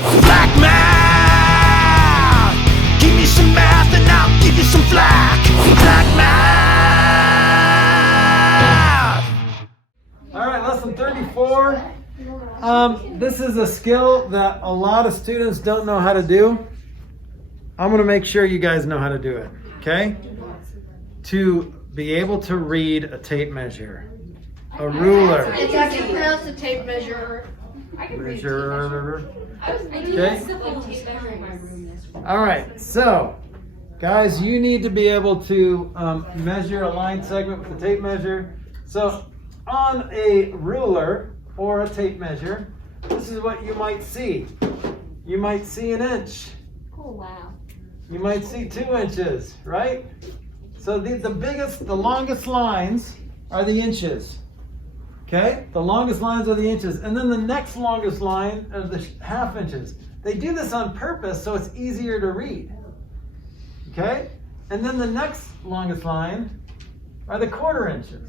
Flack math! Give me some math and I'll give you some flack. Flack math! Alright, lesson 34. This is a skill that a lot of students don't know how to do. I'm going to make sure you guys know how to do it, okay? To be able to read a tape measure, a ruler. It's actually pronounced a tape measure. I can read Measure. okay. All right, so guys, you need to be able to measure a line segment with a tape measure. So on a ruler or a tape measure, this is what you might see. You might see an inch. Oh wow. You might see 2 inches, right? So the longest lines are the inches. Okay? The longest lines are the inches. And then the next longest line are the half inches. They do this on purpose so it's easier to read. Okay? And then the next longest line are the quarter inches.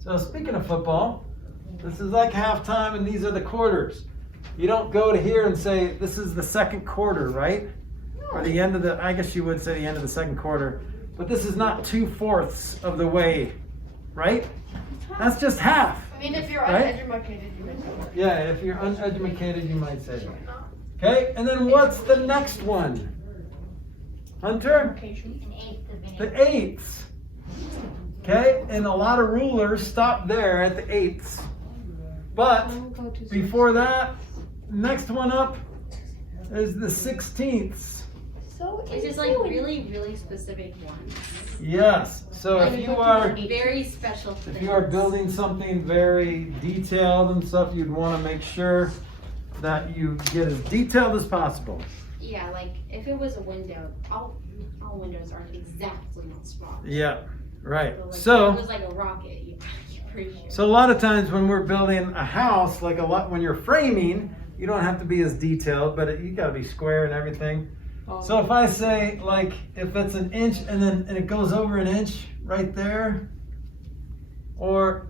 So speaking of football, this is like halftime and these are the quarters. You don't go to here and say, this is the second quarter, right? Or the end of the, I guess you would say the end of the second quarter. But this is not 2/4 of the way, right? That's just half. I mean, if you're right? uneducated, you might say that. Yeah, if you're uneducated, you might say that. Okay, and then what's the next one? Hunter? The eighths. Okay, and a lot of rulers stop there at the eighths. But before that, next one up is the 16ths. So it's just like really, really specific ones. Yes. So if you are Very special things. if you are building something very detailed and stuff, you'd want to make sure that you get as detailed as possible. Yeah, like if it was a window, all windows aren't exactly on spot. Yeah. Right. But like, So if it was like a rocket, you're pretty sure. So a lot of times when we're building a house, like when you're framing, you don't have to be as detailed, but you got to be square and everything. So if I say, like, if it's an inch and it goes over an inch right there, or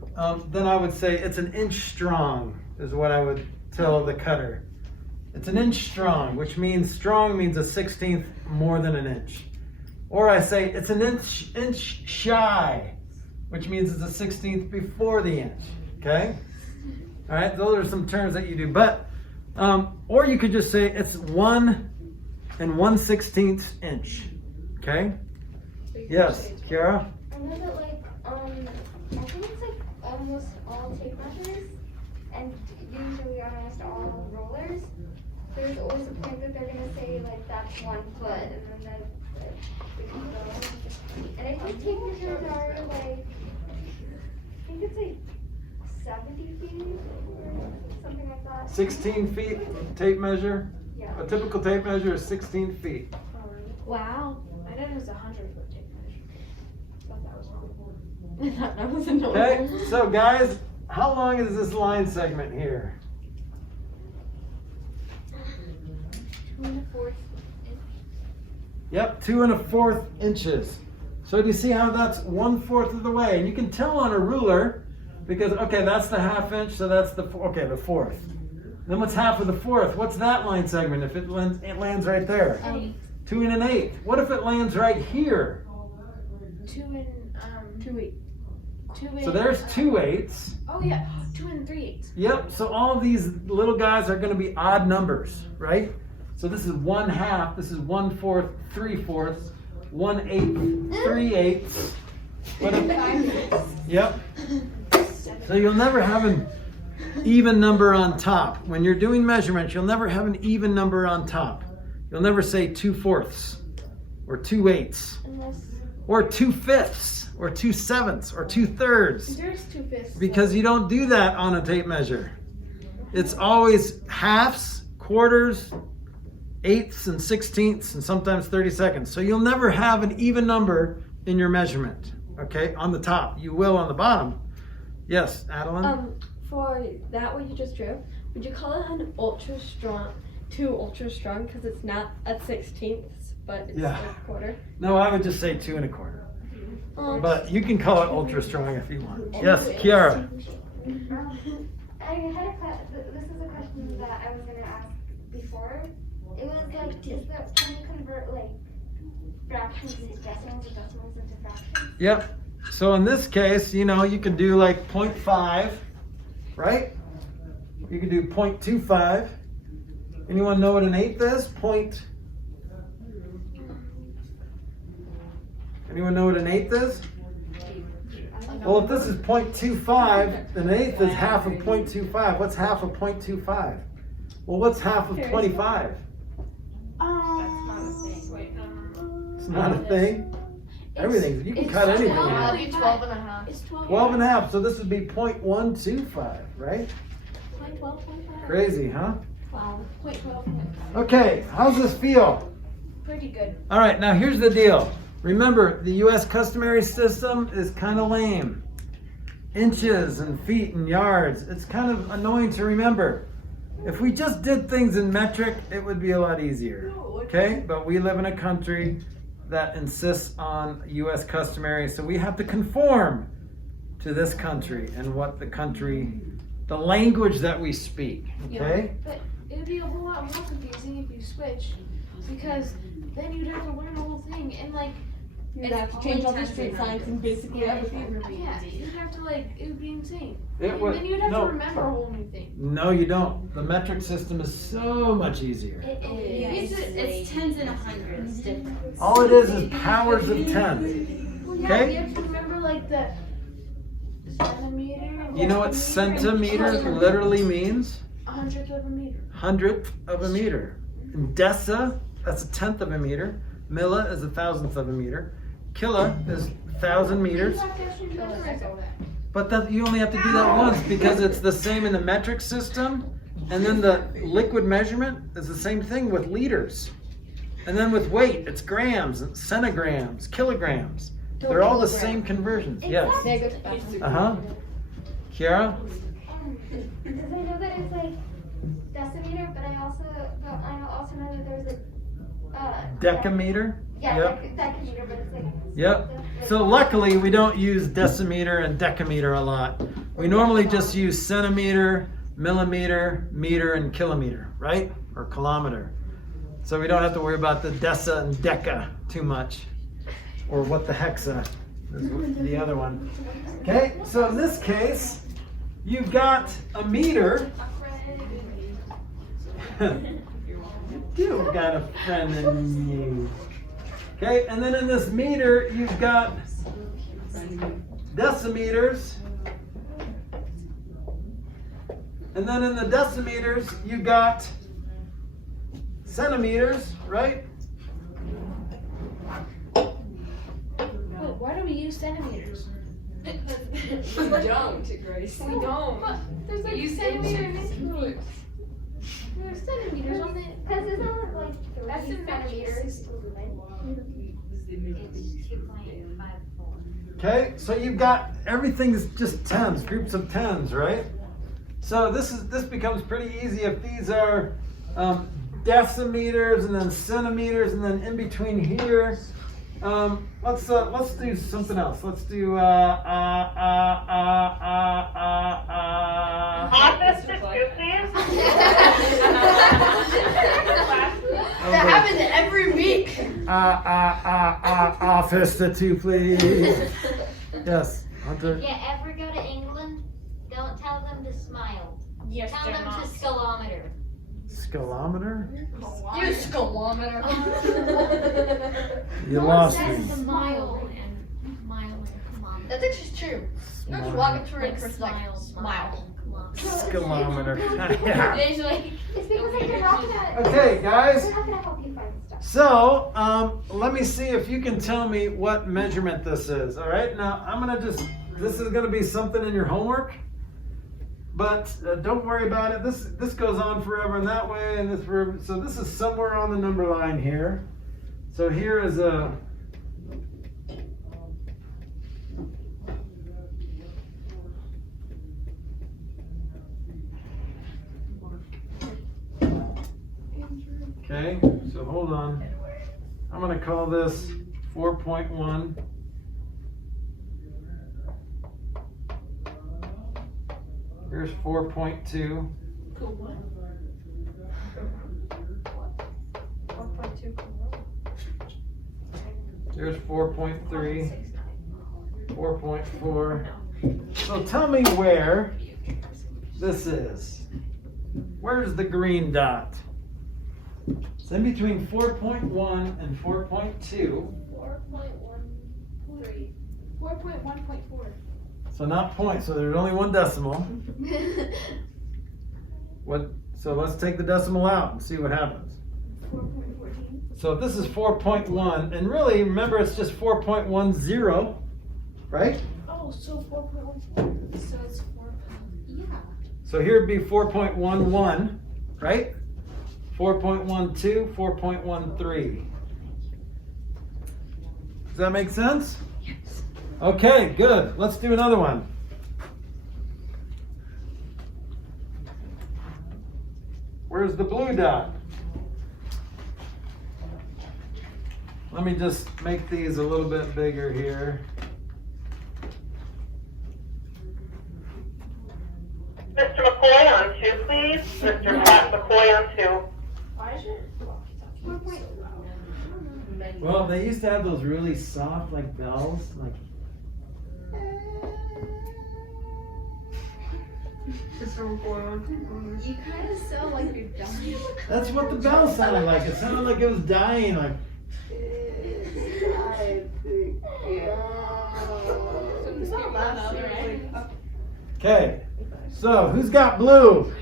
then I would say it's an inch strong is what I would tell the cutter. It's an inch strong, which means strong means a 16th more than an inch. Or I say it's an inch shy, which means it's a 16th before the inch. Okay? All right, those are some terms that you do. But or you could just say it's 1 1/16 inch. Okay? Yes, Kiara? I know that I think it's like almost all tape measures, and usually on almost all rollers, there's always a point that they're gonna say like that's 1 foot, and then that's like we can go. And I think tape measures are like, I think it's like 70 feet or something like that. 16 feet tape measure. Yeah. A typical tape measure is 16 feet. Wow. I thought it was 100-foot tape measure. I thought that was wrong. I thought that was annoying. Okay, so guys, how long is this line segment here? 2 1/4 inch. Yep, 2 1/4 inches. So do you see how that's 1/4 of the way? And you can tell on a ruler because, okay, that's the half inch, so that's the 4th. Then what's half of the 4th? What's that line segment if it lands right there? 2 1/8. What if it lands right here? 2 8. So there's 2/8. Oh yeah, 2 3/8. Yep, so all of these little guys are going to be odd numbers, right? So this is 1/2, this is 1/4, 3/4, 1/8, 3/8. Yep. So you'll never have an even number on top. When you're doing measurements, you'll never have an even number on top. You'll never say 2/4 or 2/8 or 2/5 or 2/7 or 2/3 There's 2/5. because you don't do that on a tape measure. It's always halves, quarters, eighths, and 16ths, and sometimes 32nds. So you'll never have an even number in your measurement, okay, on the top. You will on the bottom. Yes, Adeline? For that what you just drew, would you call it an ultra strong, too ultra strong because it's not a 16th, but it's Yeah. like a quarter? No, I would just say 2 1/4. But you can call it ultra strong if you want. Yes, Kiara? I had this is a question that I was going to ask before, it was like, can you convert like fractions into decimals or decimals into fractions? Yep. So in this case, you know, you can do like 0.5, right? You can do 0.25. Anyone know what an eighth is? Anyone know what an eighth is? Well, if this is 0.25, an eighth is half of 0.25. What's half of 0.25? Well, what's half of 25? It's not a thing. Everything. You can cut anything out. It'd be 12 and a half. It's 12 and a half. So this would be 0.125, right? 0.12. Crazy, huh? Wow. 0.12. Okay, how's this feel? Pretty good. All right, now here's the deal. Remember, the U.S. customary system is kind of lame. Inches and feet and yards. It's kind of annoying to remember. If we just did things in metric, it would be a lot easier. Okay? But we live in a country that insists on U.S. customary, so we have to conform to this country and what the language that we speak. Okay? But it would be a whole lot more confusing if you switch, because then you'd have to learn the whole thing, and like, You'd have to change all the street signs and basically everything. yeah, you'd have to like, it would be insane. It And would- then you'd have no. to remember a whole new thing. No, you don't. The metric system is so much easier. It's tens and hundreds difference. All it is powers of 10. Well, yeah, Okay. you have to remember like the centimeter. You know what centimeter literally means? 100th of a meter. 100th of a meter. And deci, that's a 10th of a meter. Milli is a 1,000th of a meter. Kilo is 1,000 meters. You have to actually memorize all that. But that you only have to do that once because it's the same in the metric system. And then the liquid measurement is the same thing with liters. And then with weight, it's grams, centigrams, kilograms. They're all the same conversions. Yes. Uh-huh. Kiara? Because I know that it's like decimeter, but I also know that there's a Decameter? yeah, Yep. decameter, but it's like Yep. So luckily we don't use decimeter and decameter a lot. We normally just use centimeter, millimeter, meter, and kilometer, right? Or kilometer. So we don't have to worry about the deca and deca too much. Or what the hexa is the other one. Okay, so in this case, you've got a meter. You've got a friend in you. Okay, and then in this meter, you've got decimeters. And then in the decimeters, you've got centimeters, right? Wait, why do we use centimeters? We don't, Grace. We don't. But there's like You centimeter said and inches. There's centimeters on the. because isn't it like That's 3 in centimeters? It's 2.54. Okay, so you've got everything's just tens, groups of tens, right? So this becomes pretty easy if these are decimeters and then centimeters and then in between here. Let's do something else. Let's do That happens every week. office the two, please. Yes, Hunter. If you ever go to England, don't tell them to smile. Yes, Tell them to scalometer. Scalometer? You scalometer. You lost That's me. the mile and kilometer. That's actually true. You're just walking through it for like smile. Scalometer. Yeah. There's like, It's because like they're not gonna. Okay, guys. They're not gonna help you find stuff. So, let me see if you can tell me what measurement this is. All right, now I'm gonna this is gonna be something in your homework, but don't worry about it. This goes on forever and that way, and this forever. So this is somewhere on the number line here. So here is a. Okay, so hold on. I'm gonna call this 4.1. Here's 4.2. Here's 4.3, 4.4. So tell me where this is. Where's the green dot? It's in between 4.1 and 4.2. 4.13. 4.1.4. So not point, so there's only one decimal. What? So let's take the decimal out and see what happens. 4.14. So if this is 4.1, and really, remember it's just 4.10, right? Oh, so 4.14. So it's 4. Yeah. So here would be 4.11, right? 4.12, 4.13. Does that make sense? Yes. Okay, good. Let's do another one. Where's the blue dot? Let me just make these a little bit bigger here. Mr. McCoy on 2, please. Mr. Pat McCoy on 2. Why is it? 4.0. Well, they used to have those really soft, like bells, like. You kind of sound like you're dying. That's what the bell sounded like. It sounded like it was dying, like. It's not loud, right? Okay, so who's got blue?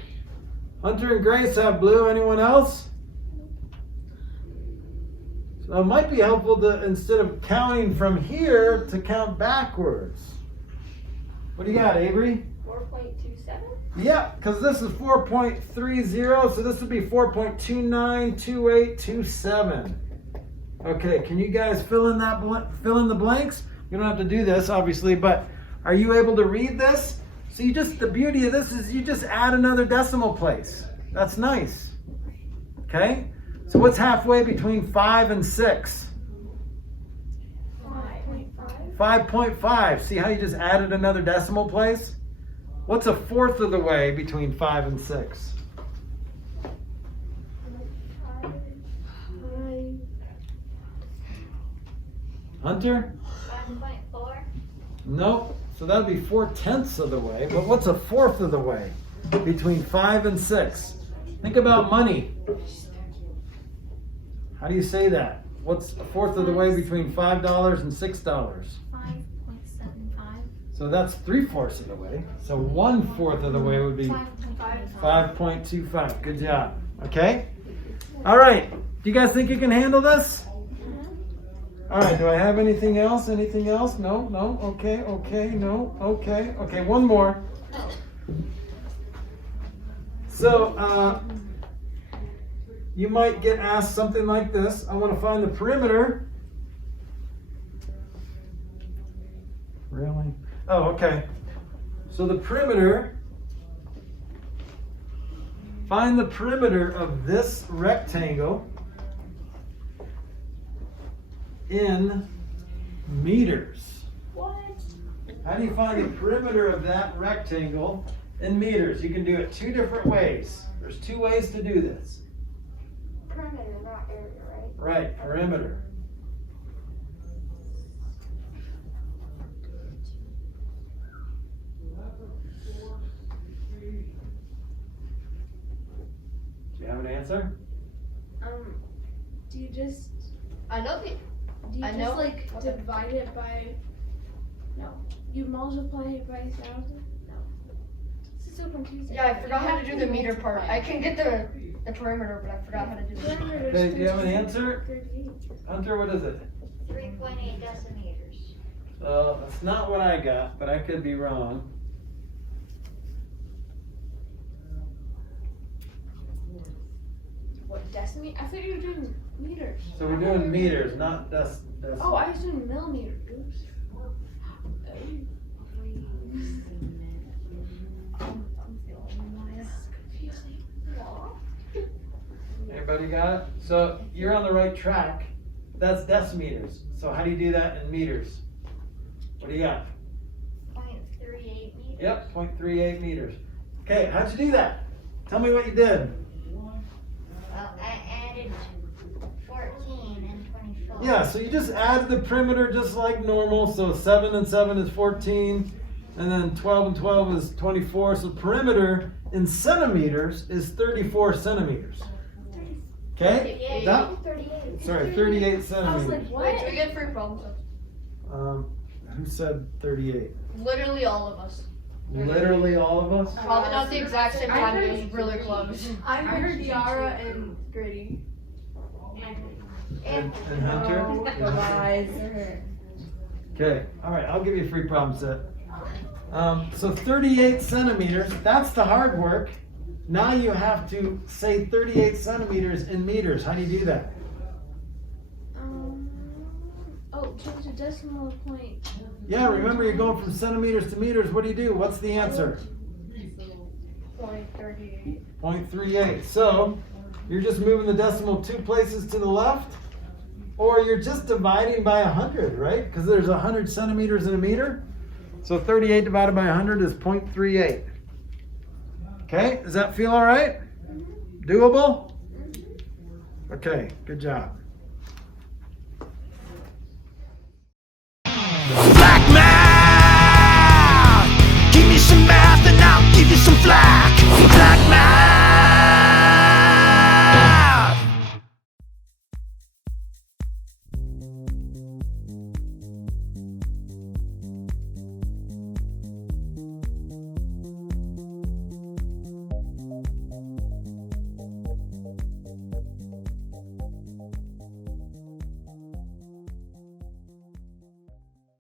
Hunter and Grace have blue. Anyone else? So it might be helpful to, instead of counting from here, to count backwards. What do you got, Avery? 4.27? Yeah, because this is 4.30, so this would be 4.292827. Okay, can you guys fill in that fill in the blanks? You don't have to do this, obviously, but are you able to read this? So you just, the beauty of this is you just add another decimal place. That's nice. Okay? So what's halfway between 5 and 6? 5.5. 5.5. See how you just added another decimal place? What's a fourth of the way between 5 and 6? Hunter? 5.4? Nope. So that would be 4/10 of the way. But what's a fourth of the way between 5 and 6? Think about money. How do you say that? What's a fourth of the way between $5 and $6? 5.75. So that's 3/4 of the way. So 1/4 of the way would be 5.25. Good job. Okay? All right. Do you guys think you can handle this? All right. Do I have anything else? Anything else? No? No? Okay. Okay. No? Okay. Okay. One more. So, you might get asked something like this. I want to find the perimeter. Really? Oh, okay. So the perimeter, find the perimeter of this rectangle in meters. What? How do you find the perimeter of that rectangle in meters? You can do it two different ways. There's two ways to do this. Perimeter, not area, right? Right, perimeter. Do you have an answer? Do you just I know the. do you I just know like what the- divide it by? No. You multiply it by 1,000? No. This is so confusing. Yeah, I forgot how to do the meter part. I can get the perimeter, but I forgot how to do the Perimeter is Okay, do you have an 38. answer? 38. Hunter, what is it? 3.8 decimeters. That's not what I got, but I could be wrong. What, decimeter? I thought you were doing meters. So we're doing meters, not decimals. Oh, I was doing millimeters. Oops. Everybody got it? So you're on the right track. That's decimeters. So how do you do that in meters? What do you got? 0.38 meters. Yep, 0.38 meters. Okay, how'd you do that? Tell me what you did. Well, I added 14 and 24. Yeah, so you just add the perimeter just like normal. So 7 and 7 is 14, and then 12 and 12 is 24. So perimeter in centimeters is 34 centimeters. Okay? That, 38. sorry, 38 I was centimeters. like, what? Wait, we get free problem sets. Who said 38? Literally all of us. Literally all of us? Probably not the exact same I time, but heard- it was really close. I heard Yara and Grady. And Hunter? Oh, And the Hunter? lies. Okay, all right, I'll give you a free problem set. So 38 centimeters, that's the hard work. Now you have to say 38 centimeters in meters. How do you do that? Oh, change the decimal point. Yeah, remember you're going from centimeters to meters. What do? What's the answer? 0.38. 0.38. So you're just moving the decimal 2 places to the left, or you're just dividing by 100, right? Because there's 100 centimeters in a meter. So 38 divided by 100 is 0.38. Okay, does that feel all right? Doable? Okay, good job.